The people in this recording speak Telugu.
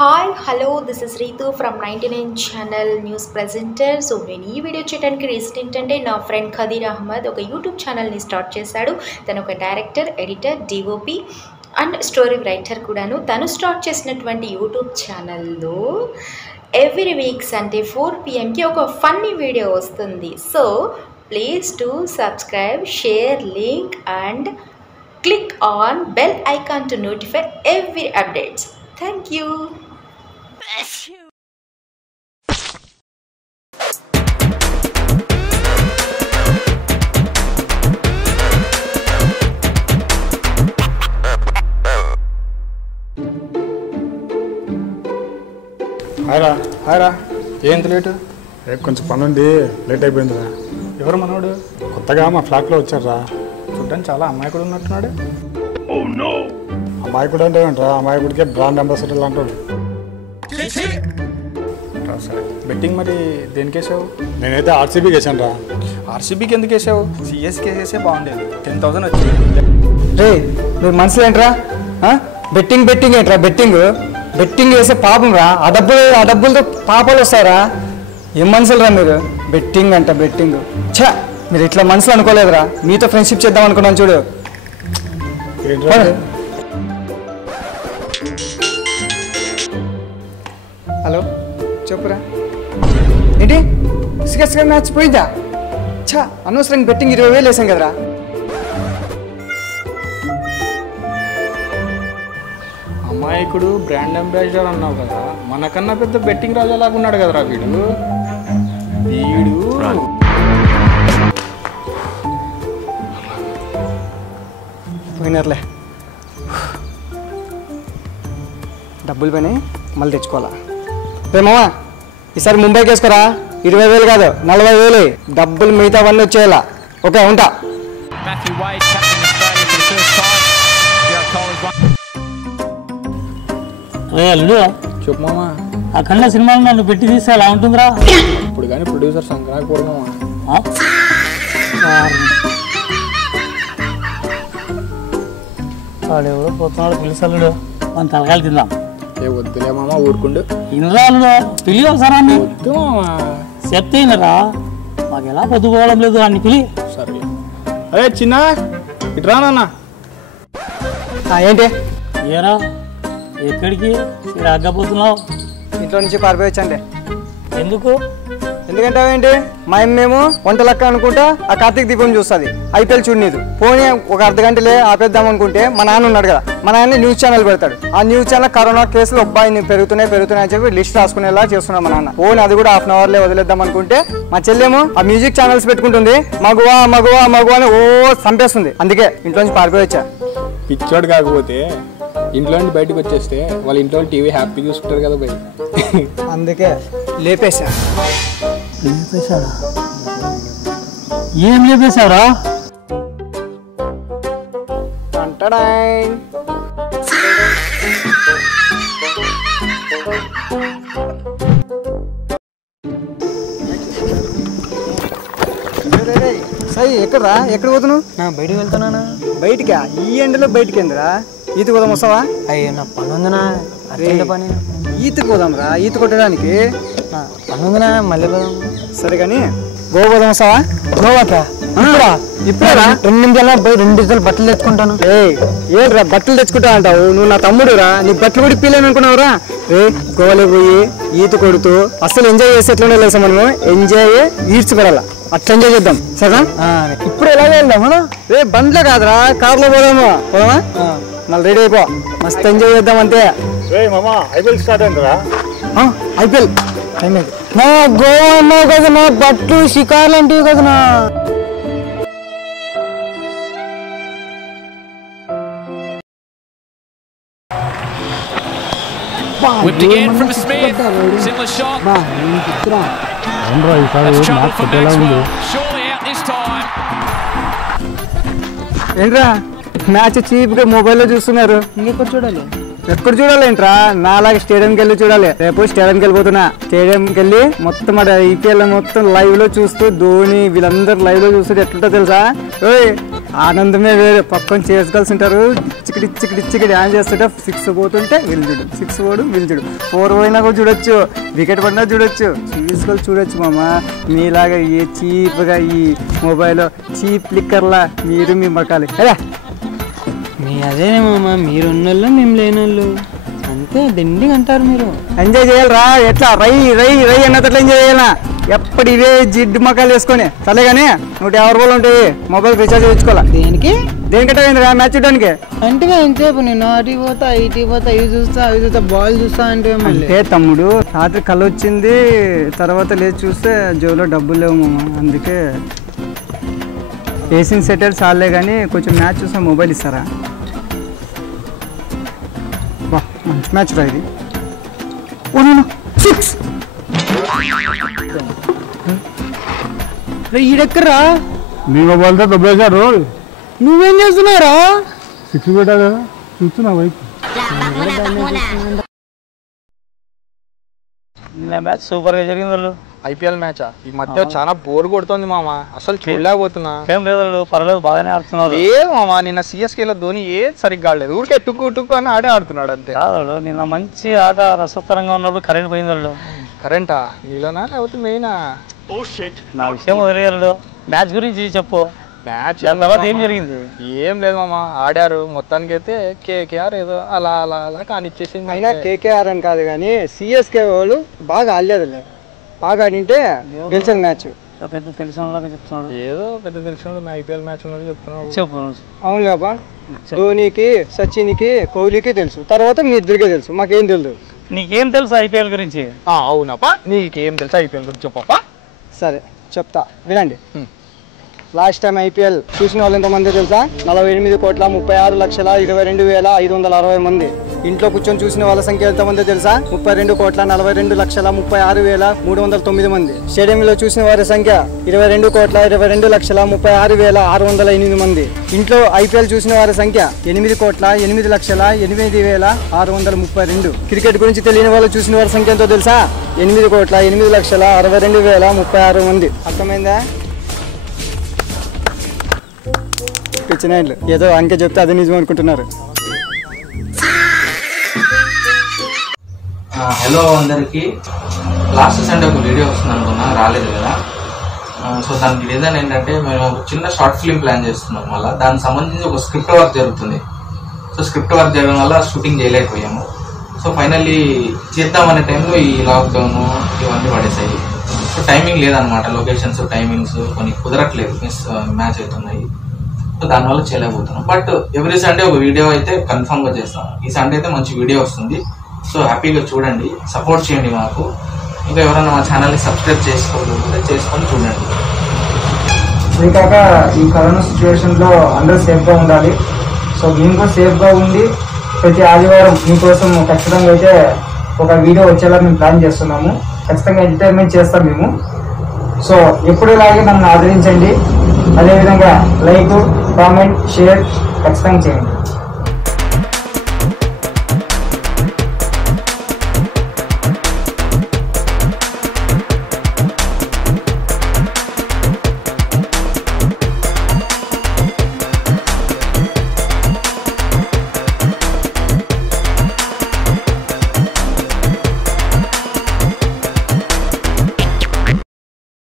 Hi hello this is Ritu from 99 channel news presenter. So నేను ఈ వీడియో చేయడానికి రీజన్ ఏంటంటే నా ఫ్రెండ్ ఖదీర్ అహ్మద్ ఒక యూట్యూబ్ ఛానల్ని స్టార్ట్ చేశాడు. తను ఒక director, editor, DOP and story writer కూడాను. తను స్టార్ట్ చేసినటువంటి యూట్యూబ్ ఛానల్లో ఎవ్రీ వీక్ సండే 4 PM ఒక ఫన్నీ వీడియో వస్తుంది. So please to subscribe, share link and click on bell icon to notify every updates. Thank you. Bless you. Hi రా ఏంత లేటు? రేపు కొంచెం పని ఉంది, లేట్ అయిపోయిందిరా. ఎవరు మనోడు? కొత్తగా మా ఫ్లాట్లో వచ్చారా. చూడ్డానికి చాలా అమాయకుడు ఉన్నట్టున్నాడు. అమాయకుడు అంటే ఏంట్రా? అమాయకుడికే బ్రాండ్ అంబాసిడర్ అంటాడు. సరే, బెట్టింగ్ మరి దేనికి వేసావు? నేనైతే ఆర్సీబీకి వేసాను రా. ఆర్సీబీకి ఎందుకు వేసావు? సిఎస్కే వేసే బాగుండేది. 10,000 వచ్చింది. రే మీరు మనసులో ఏంట్రా? బెట్టింగ్ ఏంట్రా? బెట్టింగ్ వేసే పాపం రా. ఆ డబ్బులతో పాపాలు వస్తారా? ఏం మనసులు రా మీరు? బెట్టింగ్ ఛా, మీరు ఇట్లా మనసులు అనుకోలేదురా. మీతో ఫ్రెండ్షిప్ చేద్దాం అనుకున్నాను చూడు. హలో చెప్పురా. ఏంటి సిగస్గా మ్యాచ్ పోయిందా? ఛా, అనవసరంగా బెట్టింగ్ 20,000 వేసాం కదరా. అమాయకుడు బ్రాండ్ అంబాసిడర్ అన్నావు కదా, మనకన్నా పెద్ద బెట్టింగ్ రాజాలాగా ఉన్నాడు కదరా వీడు. పోయినారులే, డబ్బులు పోయినాయి, మళ్ళీ తెచ్చుకోవాలా. రేమమ్మా ఈసారి ముంబైకి వేసుకోరా. 20,000 కాదు 40,000 డబ్బులు, మిగతావన్నీ వచ్చేయాలా. ఓకే, ఉంటా. అల్లుడు చెప్పు మామా. ఆ కన్నా సినిమాలు నన్ను పెట్టి తీస్తే ఎలా ఉంటుందిరా? ఇప్పుడు కానీ ప్రొడ్యూసర్ సంక్రాంతి మామా. వాడు ఎవడో పోతున్నాడు, పిలిచాడు. మన తలకాయలు తిందాం. ఏ వద్దులే మామా, ఊరుకుండు. ఇన్రాళ్ళు పిలి ఒకసారా? వద్దు మామా, చెప్తే ఇనరా. మాకు ఎలా పొద్దుకోవడం లేదు అన్ని పిలి. సరే అదే చిన్న ఇట్రా నాన్న. ఏంటి ఏరా ఎక్కడికి రాకపోతున్నావు? ఇంట్లో నుంచి పారిపోయొచ్చండి. ఎందుకు? ఎందుకంటే ఏంటి, మేము వంట లెక్క అనుకుంటా ఆ కార్తీక దీపం చూస్తుంది. ఐపీఎల్ చూడలేదు. పోనీ ఒక అర్ధగంటలే ఆపేద్దాం అనుకుంటే మా నాన్న ఉన్నాడు కదా, మా నాన్న న్యూస్ ఛానల్ పెడతాడు. ఆ న్యూస్ ఛానల్ కరోనా కేసులు అబ్బాయి పెరుగుతున్నాయి అని చెప్పి లిస్ట్ రాసుకునేలా చేస్తున్నాడు మా నాన్న. పోనీ అది కూడా 1/2 అవర్లే వదిలేద్దాం అనుకుంటే మా చెల్లెమో ఆ మ్యూజిక్ ఛానల్స్ పెట్టుకుంటుంది. మగువా అని చంపేస్తుంది. అందుకే ఇంట్లో నుంచి పారిపోయొచ్చా. పిచ్చోడు కాకపోతే ఇంట్లో నుండి బయటకు వచ్చేస్తే వాళ్ళ ఇంట్లో టీవీ హ్యాపీ చూసుకుంటారు కదా బయట. అందుకే లేపేశా. లేపేశాడా? ఏం లేపేశారా? సై ఎక్కడరా? ఎక్కడ పోతున్నావు? బయటికి వెళ్తున్నానా? బయటికా? ఈ ఎండలో బయటికి ఎందురా? ఈత పోదాం వస్తావా? అయ్యో నా పని ఉందనా, అర్జెంట్ పని. ఈత పోదాం రా, ఈత కొట్టడానికి. పని ఉందనా, మళ్ళీ పోదాం. సరే కానీ గోవా పోదాం వస్తావా? గోవాకా? ఇప్పుడా? 2 నిమిషాలు పోయి 2 నిమిషాలు బట్టలు తెచ్చుకుంటాను. ఏంట్రా బట్టలు తెచ్చుకుంటా అంటావు? నువ్వు నా తమ్ముడు రా, నీ బట్టలు కూడా ఇప్పలేను అనుకున్నావురా. గోవాలో పోయి ఈత కొడుతూ అసలు ఎంజాయ్ చేసి ఎట్లా లేసా మనము. ఎంజాయ్ ఈడ్చిపడాల, అట్లా ఎంజాయ్ చేద్దాం. సరేనా? ఇప్పుడు ఎలా వెళ్దాం మనం? బండ్లో కాదురా, కార్లో పోదాము. పోదామా? మళ్ళీ రెడీ అయిపో, మస్తు ఎంజాయ్ చేద్దాం అంతే. ఐపీఎల్ స్టార్ట్ అయిందిరా. ఐపీఎల్ నా గోవా అన్నావు కదా, నా బట్టలు షికార్లు అంటివి కదా నా. Whipped again from Smith. Similar shot. That's trouble for Maxwell. Surely out this time. ఏంట్రా మ్యాచ్ చీప్గా మొబైల్లో చూస్తున్నారు? ఇంకెక్కడ చూడాలి? ఎక్కడ చూడాలేంట్రా? నాలాగే స్టేడియంకి వెళ్ళి చూడాలి. రేపు స్టేడియంకి వెళ్ళిపోతున్నా. స్టేడియంకి వెళ్ళి మొత్తం ఐపీఎల్ మొత్తం లైవ్ లో చూస్తూ, ధోని వీళ్ళందరూ లైవ్ లో చూస్తూ ఎట్లుంటో తెలుసా? ఆనందమే వేరే. పక్కన చేసుకోవాల్సి ఉంటారు, డిచ్చికి డ్యాన్స్ చేస్తుంటే 6 పోతుంటే వీళ్ళు చూడు, 6 పోడు వీళ్ళు చూడు, 4 పోయినా కూడా చూడొచ్చు, వికెట్ పడినా చూడొచ్చు, చూసుకొని చూడొచ్చు మామ. మీలాగా ఏ చీప్గా ఈ మొబైల్ చీప్ లిక్కర్లా మీరు మీ మకాలి మీ అదేనే మామ, మీరు ఉన్నోళ్ళు మేము లేనోళ్ళు అంతే. దిండింగ్ అంటారు మీరు. ఎంజాయ్ చేయాలరా, ఎట్లా రై రై రై అన్నట్లు ఎంజాయ్ చేయాలా. ఎప్పుడు ఇవే జిడ్డు మకాలు వేసుకొని సరే కానీ 150 రూపాయలు ఉంటాయి. మొబైల్ రీఛార్జ్ చేయించుకోవాలా. దేనికంటే మ్యాచ్ చూడడానికి అంటే ఎంతసేపు నేను అటు పోతా ఇటు పోతా, ఇవి చూస్తా బాల్ చూస్తా అంటే అంటే తమ్ముడు రాత్రి కళ్ళు వచ్చింది, తర్వాత లేచి చూస్తే జోలో డబ్బులు లేవు మామ. అందుకే వేసిన సెటిల్ చాలే కానీ కొంచెం మ్యాచ్ చూస్తే మొబైల్ ఇస్తారా? బా మంచి మ్యాచ్ రా ఇది. 6 ఈడెక్కరా మీ మొబైల్తో దెబ్బేశారు. నువ్వేం చేస్తున్నారా? 6 పెట్టా కదా చూస్తున్నా వైపు. మ్యాచ్ సూపర్గా జరిగింది వాళ్ళు. ఐపీఎల్ మ్యాచ్ ఈ మధ్య చాలా బోర్ కొడుతుంది మామ, అసలు చూడలేకపోతున్నా. ఏం లేదు వాళ్ళు, పర్లేదు బాగానే ఆడుతున్నారు. లేదు మామ, నిన్న సిఎస్కేలో ధోని ఏది సరిగ్గా ఆడలేదు, ఊరికే టుక్కు అని ఆడుతున్నాడు అంతే. కాదు నిన్న మంచి ఆట రసోత్తరంగా ఉన్నప్పుడు కరెంట్ పోయింది వాళ్ళు. కరెంటా నీలోనా లేకపోతే మెయినా? నా విషయం వదిలేయాలి. మ్యాచ్ గురించి చెప్పు. మ్యాచ్ తర్వాత ఏం జరిగింది? ఏం లేదు మామ, ఆడారు మొత్తానికి అయితే. కేకేఆర్ ఏదో అలా అలా అలా కానిచ్చేసింది. అయినా కేకేఆర్ అని కాదు కానీ సిఎస్కే వాళ్ళు బాగా ఆడలేదు, బాగా ఆడింటే గెలిచిన మ్యాచ్. పెద్ద తెలిసిన చెప్తున్నాడు, ఏదో పెద్ద తెలిసిన ఐపీఎల్ మ్యాచ్ ఉన్నది చెప్తున్నాడు. చెప్పు. అవును కాబా, ధోనికి సచిన్కి కోహ్లీకి తెలుసు, తర్వాత మీ ఇద్దరికే తెలుసు, మాకేం తెలుసు. నీకేం తెలుసు ఐపీఎల్ గురించి? అవునప్పా, నీకేం తెలుసు ఐపీఎల్ గురించి చెప్పప్పా. సరే చెప్తా వినండి. లాస్ట్ టైం ఐపీఎల్ చూసిన వాళ్ళు ఎంతమంది తెలుసా? 48,36,22,560 మంది. ఇంట్లో కూర్చొని చూసిన వాళ్ళ సంఖ్య ఎంతమంది తెలుసా? 32,42,36,309 మంది. స్టేడియంలో చూసిన వారి సంఖ్య 22,22,36,608 మంది. ఇంట్లో ఐపీఎల్ చూసిన వారి సంఖ్య 8,08,08,632. క్రికెట్ గురించి తెలియని వాళ్ళు చూసిన వారి సంఖ్య ఎంతో తెలుసా? 8,08,62,036 మంది. అర్థమైందా? పిచ్చినాయిలు ఏదో అంకే చెప్తే అదే నిజం అనుకుంటున్నారు. హలో అందరికీ. లాస్ట్ సండే ఒక వీడియో వస్తుంది అనుకున్నా, రాలేదు కదా. సో దానికి రీజన్ ఏంటంటే మేము ఒక చిన్న షార్ట్ ఫిల్మ్ ప్లాన్ చేస్తున్నాం. మళ్ళీ దానికి సంబంధించి ఒక స్క్రిప్ట్ వర్క్ జరుగుతుంది. సో స్క్రిప్ట్ వర్క్ జరగడం వల్ల షూటింగ్ చేయలేకపోయాము. సో ఫైనల్లీ చేద్దామనే టైంలో ఈ లాక్డౌన్ ఇవన్నీ పడేసాయి. సో టైమింగ్ లేదనమాట, లొకేషన్స్ టైమింగ్స్ కొన్ని కుదరట్లేదు, మ్యాచ్ అవుతున్నాయి. సో దానివల్ల చేయలేకపోతున్నాం. బట్ ఎవ్రీ సండే ఒక వీడియో అయితే కన్ఫర్మ్గా చేస్తాం. ఈ సండే అయితే మంచి వీడియో వస్తుంది. సో హ్యాపీగా చూడండి, సపోర్ట్ చేయండి మాకు. ఇంకా ఎవరైనా మా ఛానల్ని సబ్స్క్రైబ్ చేసుకోకపోతే చేసుకొని చూడండి. ఇంకాక ఈ కరోనా సిచ్యువేషన్లో అందరూ సేఫ్గా ఉండాలి. సో మేము కూడా సేఫ్గా ఉండి ప్రతి ఆదివారం మీకోసం ఖచ్చితంగా అయితే ఒక వీడియో వచ్చేలా మేము ప్లాన్ చేస్తున్నాము. ఖచ్చితంగా ఎంటర్టైన్మెంట్ చేస్తాం మేము. సో ఎప్పుడులాగే నన్ను ఆదరించండి. అదేవిధంగా లైక్, కామెంట్, షేర్ ఖచ్చితంగా చేయండి.